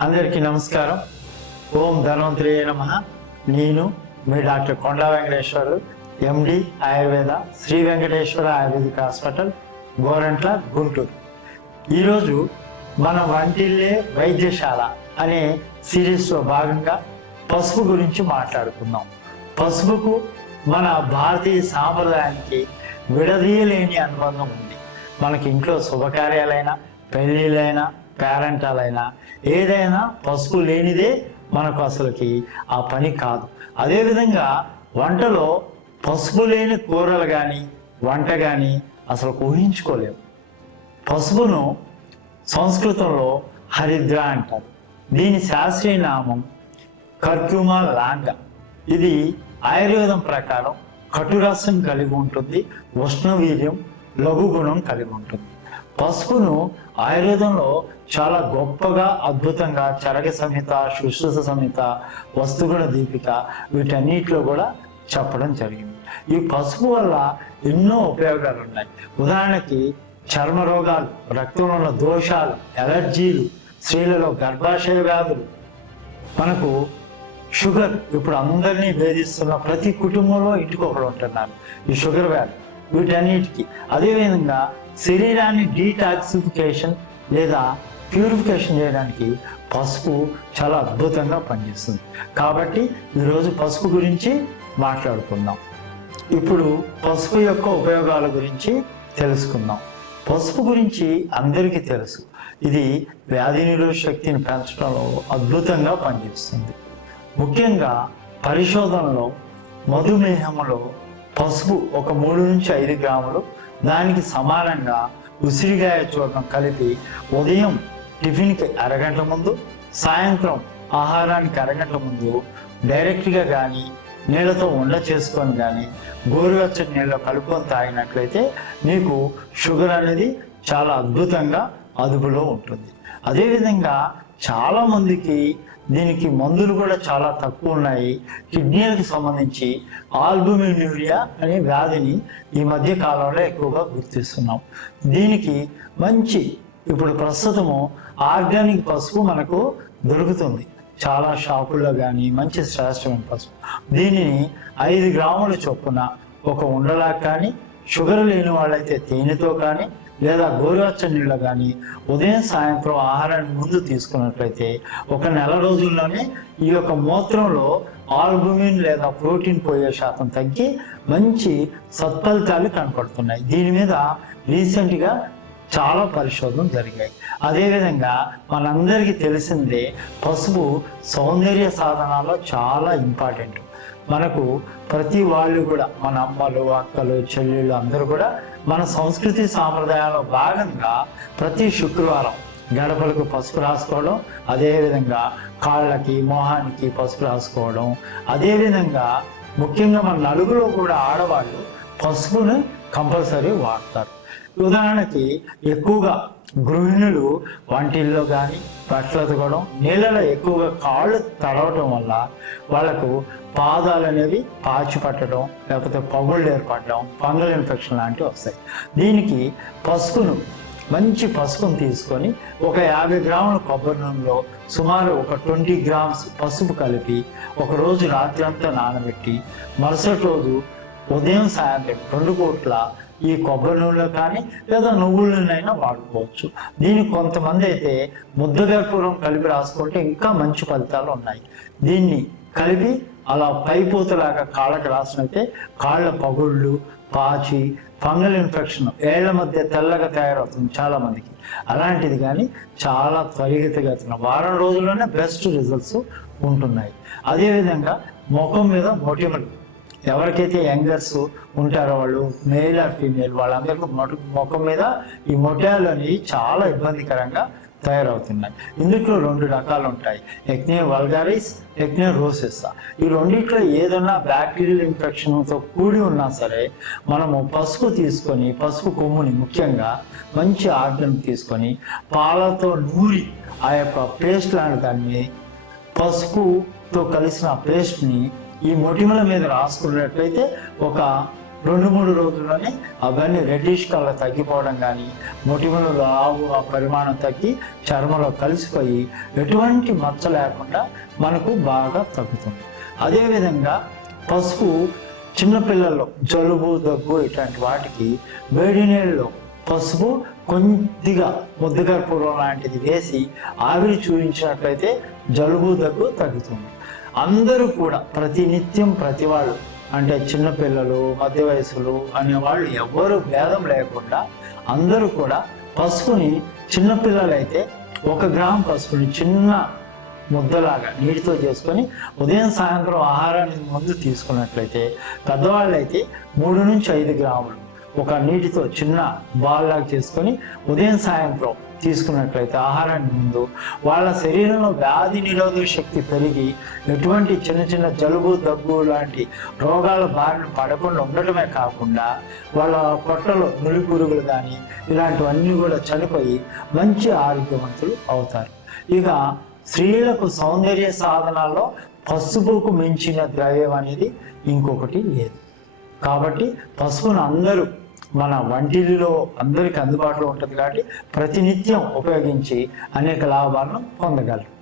అందరికీ నమస్కారం. ఓం ధన్వంతరి నమ. నేను మీ doctor Konda Venkateshwaru MD Ayurveda Sri Venkateswara Ayurvedic hospital Gorantla Guntur. ఈరోజు మన వంటిల్లే వైద్యశాల అనే సిరీస్లో భాగంగా పసుపు గురించి మాట్లాడుకుందాం. పసుపుకు మన భారతీయ సాంప్రదాయానికి విడదీయలేని అనుబంధం ఉంది. మనకి ఇంట్లో శుభకార్యాలైనా పెళ్ళిళ్ళైనా పేరెంటాలైనా ఏదైనా పసుపు లేనిదే మనకు అసలుకి ఆ పని కాదు. అదేవిధంగా వంటలో పసుపు లేని కూరలు కానీ వంట కానీ అసలు ఊహించుకోలేము. పసుపును సంస్కృతంలో హరిద్ర అంటారు. దీని శాస్త్రీయ నామం కర్క్యూమా లాంగా. ఇది ఆయుర్వేదం ప్రకారం కటురసం కలిగి ఉంటుంది ఉష్ణవీర్యం లఘుగుణం కలిగి ఉంటుంది. పసుపును ఆయుర్వేదంలో చాలా గొప్పగా అద్భుతంగా చరగ సంహిత శుశ్రూష సంహిత వస్తుగుణ దీపిక వీటన్నిటిలో కూడా చెప్పడం జరిగింది. ఈ పసుపు వల్ల ఎన్నో ఉపయోగాలు ఉన్నాయి. ఉదాహరణకి చర్మ రోగాలు రక్తంలో ఉన్న దోషాలు ఎలర్జీలు స్త్రీలలో గర్భాశయ వ్యాధులు. మనకు షుగర్ ఇప్పుడు అందరినీ వేధిస్తున్న ప్రతి కుటుంబంలో ఇంటికి ఒకడు ఉంటున్నారు. ఈ షుగర్ వ్యాధి వీటన్నిటికీ. అదేవిధంగా శరీరాన్ని డీటాక్సిఫికేషన్ లేదా ప్యూరిఫికేషన్ చేయడానికి పసుపు చాలా అద్భుతంగా పనిచేస్తుంది. కాబట్టి ఈరోజు పసుపు గురించి మాట్లాడుకుందాం. ఇప్పుడు పసుపు యొక్క ఉపయోగాల గురించి తెలుసుకుందాం. పసుపు గురించి అందరికీ తెలుసు. ఇది వ్యాధి నిరోధ శక్తిని పెంచడంలో అద్భుతంగా పనిచేస్తుంది. ముఖ్యంగా పరిశోధనలో మధుమేహంలో పసుపు ఒక మూడు నుంచి ఐదు గ్రాములు దానికి సమానంగా ఉసిరిగాయ చూడడం కలిపి ఉదయం టిఫిన్కి అరగంట ముందు సాయంత్రం ఆహారానికి అరగంటల ముందు డైరెక్ట్గా కానీ నీళ్ళతో ఉండ చేసుకొని కానీ గోరువెచ్చని నీళ్ళలో కలుపుకొని తాగినట్లయితే మీకు షుగర్ అనేది చాలా అద్భుతంగా అదుపులో ఉంటుంది. అదేవిధంగా చాలామందికి దీనికి మందులు కూడా చాలా తక్కువ ఉన్నాయి. కిడ్నీలకు సంబంధించి ఆల్బుమిన్యూరియా అనే వ్యాధిని ఈ మధ్య కాలంలో ఎక్కువగా గుర్తిస్తున్నాం దీనికి మంచి ఇప్పుడు ప్రస్తుతము ఆర్గానిక్ పసుపు మనకు దొరుకుతుంది. చాలా షాపుల్లో కానీ మంచి శ్రేష్టమైన పసుపు. దీనిని ఐదు గ్రాముల చొప్పున ఒక ఉండలా కానీ షుగర్ లేని వాళ్ళైతే తేనెతో కానీ లేదా గోరువెచ్చని నీళ్ళు కానీ ఉదయం సాయంత్రం ఆహారాన్ని ముందు తీసుకున్నట్లయితే ఒక నెల రోజుల్లోనే ఈ యొక్క మూత్రంలో ఆల్బుమిన్ లేదా ప్రోటీన్ పోయే శాతం తగ్గి మంచి సత్ఫలితాలు కనపడుతున్నాయి. దీని మీద రీసెంట్గా చాలా పరిశోధనలు జరిగాయి. అదేవిధంగా మనందరికీ తెలిసిందే పసుపు సౌందర్య సాధనాల్లో చాలా ఇంపార్టెంట్. మనకు ప్రతి వాళ్ళు కూడా మన అమ్మలు అక్కలు చెల్లెళ్ళు అందరూ కూడా మన సంస్కృతి సాంప్రదాయాల్లో భాగంగా ప్రతి శుక్రవారం గడపలకు పసుపు రాసుకోవడం అదేవిధంగా కాళ్ళకి మొహానికి పసుపు రాసుకోవడం అదేవిధంగా ముఖ్యంగా మన నలుగులో కూడా ఆడవాళ్ళు పసుపును కంపల్సరీ వాడతారు. ఉదాహరణకి ఎక్కువగా గృహిణులు వంటిల్లో కానీ బట్టలు ఉతకడం నీళ్ళలో ఎక్కువగా కాళ్ళు తడవటం వల్ల వాళ్ళకు పాదాలు అనేవి పాచి పట్టడం లేకపోతే పగుళ్ళు ఏర్పడడం ఫంగల్ ఇన్ఫెక్షన్ లాంటివి వస్తాయి. దీనికి పసుపును మంచి పసుపును తీసుకొని ఒక యాభై గ్రాముల కొబ్బరి నూనెలో సుమారు ఒక ట్వంటీ గ్రామ్స్ పసుపు కలిపి ఒక రోజు రాత్రి అంతా నానబెట్టి మరుసటి రోజు ఉదయం సాయంత్రం రెండు పూట్ల ఈ కొబ్బరి నూనెలో కానీ లేదా నువ్వులనైనా వాడుకోవచ్చు. దీనికి కొంతమంది అయితే ముద్దగర్పూరం కలిపి రాసుకుంటే ఇంకా మంచి ఫలితాలు ఉన్నాయి. దీన్ని కలిపి అలా పైపూతలాగా కాళ్ళకి రాసినైతే కాళ్ళ పగుళ్ళు పాచి ఫంగల్ ఇన్ఫెక్షన్ ఏళ్ళ మధ్య తెల్లగా తయారవుతుంది చాలా మందికి అలాంటిది కానీ చాలా త్వరితగతిన వారం రోజుల్లోనే బెస్ట్ రిజల్ట్స్ ఉంటున్నాయి. అదేవిధంగా ముఖం మీద మొటిమలు ఎవరికైతే యంగర్స్ ఉంటారో వాళ్ళు మేల్ ఆర్ ఫీమేల్ వాళ్ళందరికీ ముఖం మీద ఈ మొటాలు అనేవి చాలా ఇబ్బందికరంగా తయారవుతున్నాయి. ఇందులో రెండు రకాలు ఉంటాయి. ఎక్నే వల్గారిస్ ఎక్నే రోసెస్ ఈ రెండిట్లో ఏదన్నా బ్యాక్టీరియల్ ఇన్ఫెక్షన్తో కూడి ఉన్నా సరే మనము పసుపు తీసుకొని పసుపు కొమ్ముని ముఖ్యంగా మంచి ఆర్గన్ తీసుకొని పాలతో నూరి ఆ యొక్క పేస్ట్ లాంటి దాన్ని పసుపుతో కలిసిన పేస్ట్ని ఈ మొటిమల మీద రాసుకున్నట్లయితే ఒక రెండు మూడు రోజుల్లోనే అవన్నీ రెడ్డిష్ కలర్ తగ్గిపోవడం కానీ మొటిమలు ఆవు ఆ పరిమాణం తగ్గి చర్మంలో కలిసిపోయి ఎటువంటి మచ్చ లేకుండా మనకు బాగా తగ్గుతుంది. అదేవిధంగా పసుపు చిన్నపిల్లల్లో జలుబు దగ్గు ఇట్లాంటి వాటికి వేడి నీళ్ళలో పసుపు కొద్దిగా ముద్దగర్పూరం లాంటిది వేసి ఆవిరి చూపించినట్లయితే జలుబు దగ్గు తగ్గుతుంది. అందరూ కూడా ప్రతి నిత్యం ప్రతి వాళ్ళు అంటే చిన్నపిల్లలు మధ్య వయసులు అనేవాళ్ళు ఎవ్వరూ భేదం లేకుండా అందరూ కూడా పసుపుని చిన్నపిల్లలైతే ఒక గ్రామ్ పసుపుని చిన్న ముద్దలాగా నీటితో చేసుకొని ఉదయం సాయంత్రం ఆహారాన్ని ముందు తీసుకున్నట్లయితే పెద్దవాళ్ళు అయితే మూడు నుంచి ఐదు గ్రాములు ఒక నీటితో చిన్న బాల్ లాగా చేసుకొని ఉదయం సాయంత్రం తీసుకున్నట్లయితే ఆహారాన్ని ముందు వాళ్ళ శరీరంలో వ్యాధి నిరోధక శక్తి పెరిగి ఎటువంటి చిన్న చిన్న జలుబు దగ్గు లాంటి రోగాల బారిన పడకుండా ఉండటమే కాకుండా వాళ్ళ పొట్టలో నులి పురుగులు కానీ ఇలాంటివన్నీ కూడా చనిపోయి మంచి ఆరోగ్యవంతులు అవుతారు. ఇక స్త్రీలకు సౌందర్య సాధనాల్లో పసుపుకు మించిన ద్రవ్యం అనేది ఇంకొకటి లేదు. కాబట్టి పసుపును అందరూ మన వంటిలో అందరికి అందుబాటులో ఉంటుంది కాబట్టి ప్రతినిత్యం ఉపయోగించి అనేక లాభాలను పొందగలరు.